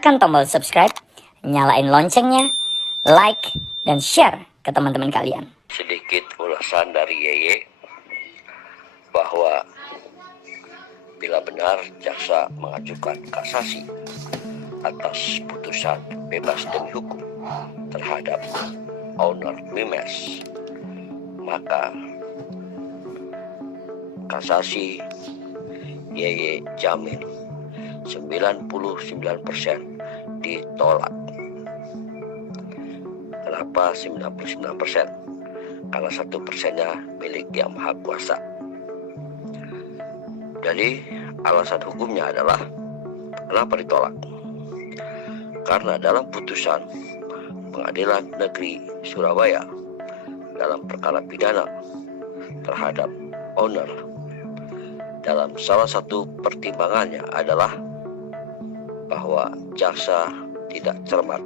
tekan tombol subscribe, nyalain loncengnya, like, dan share ke teman-teman kalian. Sedikit ulasan dari Yeye bahwa bila benar jaksa mengajukan kasasi atas putusan bebas demi hukum terhadap owner Mimes, maka kasasi Yeye jamin 99% ditolak. Kenapa 99%? Karena 1%-nya milik Yang Maha Kuasa. Jadi alasan hukumnya adalah kenapa ditolak? Karena dalam putusan Pengadilan Negeri Surabaya dalam perkara pidana terhadap owner, dalam salah satu pertimbangannya adalah bahwa jaksa tidak cermat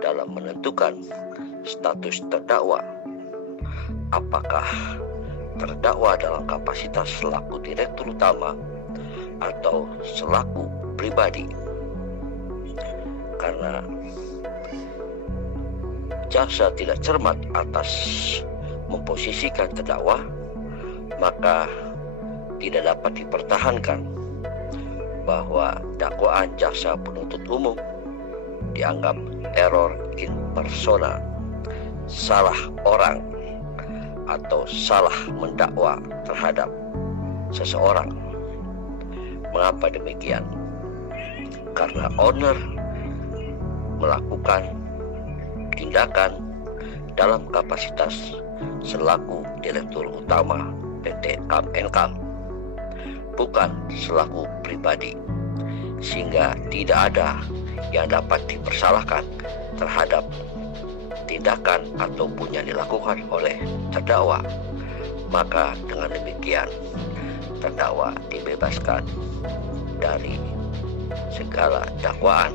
dalam menentukan status terdakwa, apakah terdakwa dalam kapasitas selaku direktur utama atau selaku pribadi. Karena jaksa tidak cermat atas memposisikan terdakwa, maka tidak dapat dipertahankan bahwa dakwaan jaksa penuntut umum dianggap error in persona, salah orang atau salah mendakwa terhadap seseorang. Mengapa demikian? Karena owner melakukan tindakan dalam kapasitas selaku direktur utama PT KAM Nkam, bukan selaku pribadi, sehingga tidak ada yang dapat dipersalahkan terhadap tindakan ataupun yang dilakukan oleh terdakwa. Maka dengan demikian terdakwa dibebaskan dari segala dakwaan,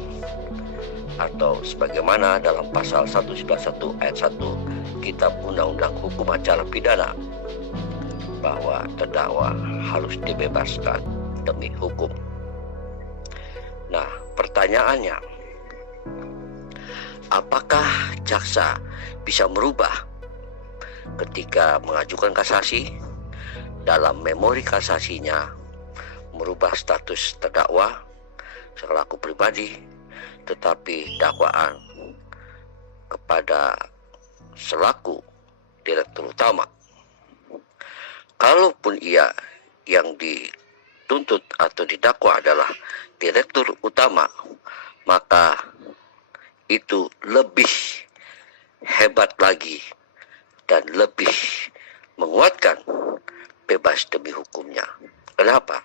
atau sebagaimana dalam pasal 191 ayat 1 Kitab Undang-Undang Hukum Acara Pidana, bahwa terdakwa harus dibebaskan demi hukum. Nah, pertanyaannya, apakah jaksa bisa merubah ketika mengajukan kasasi, dalam memori kasasinya merubah status terdakwa selaku pribadi, tetapi dakwaan kepada selaku direktur utama? Kalaupun ia yang dituntut atau didakwa adalah direktur utama, maka itu lebih hebat lagi dan lebih menguatkan bebas demi hukumnya. Kenapa?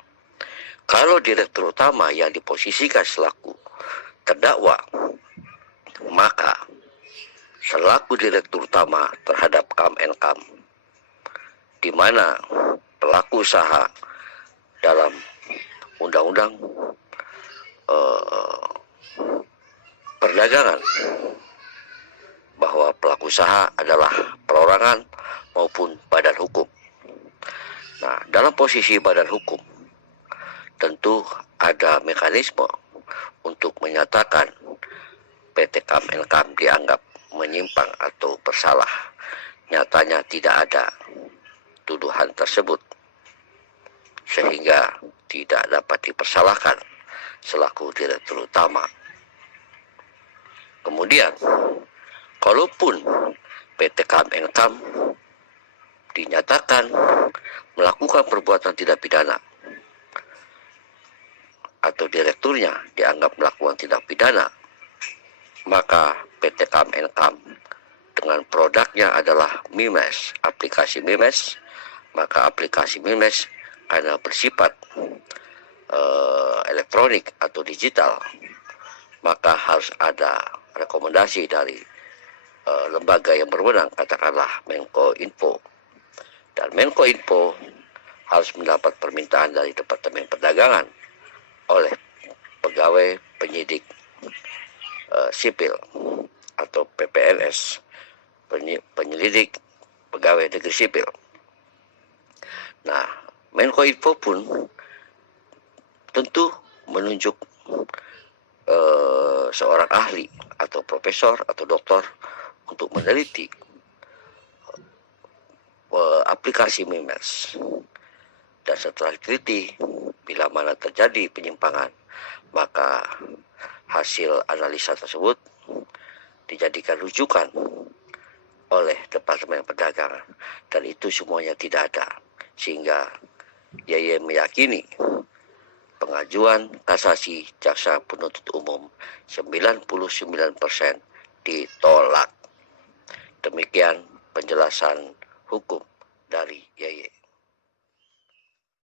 Kalau direktur utama yang diposisikan selaku terdakwa, maka selaku direktur utama terhadap KAM Nkam, di mana pelaku usaha dalam undang-undang perdagangan, bahwa pelaku usaha adalah perorangan maupun badan hukum. Nah, dalam posisi badan hukum tentu ada mekanisme untuk menyatakan PT KAM Nkam dianggap menyimpang atau bersalah. Nyatanya tidak ada tuduhan tersebut, sehingga tidak dapat dipersalahkan selaku direktur utama. Kemudian, kalaupun PT KAM Nkam dinyatakan melakukan perbuatan tidak pidana, atau direkturnya dianggap melakukan tindak pidana, maka PT KAM Nkam dengan produknya adalah Mimes, aplikasi Mimes, maka aplikasi Mimes karena bersifat elektronik atau digital, maka harus ada rekomendasi dari lembaga yang berwenang, katakanlah Menko Info, dan Menko Info harus mendapat permintaan dari Departemen Perdagangan oleh pegawai penyidik sipil atau PPNS, penyelidik pegawai negeri sipil. Nah, Menko Info pun tentu menunjuk seorang ahli atau profesor atau doktor untuk meneliti aplikasi MIMES. Dan setelah diteliti, bila mana terjadi penyimpangan, maka hasil analisa tersebut dijadikan rujukan oleh Departemen Perdagangan, dan itu semuanya tidak ada, sehingga YY meyakini pengajuan kasasi jaksa penuntut umum 99% ditolak. Demikian penjelasan hukum dari YY.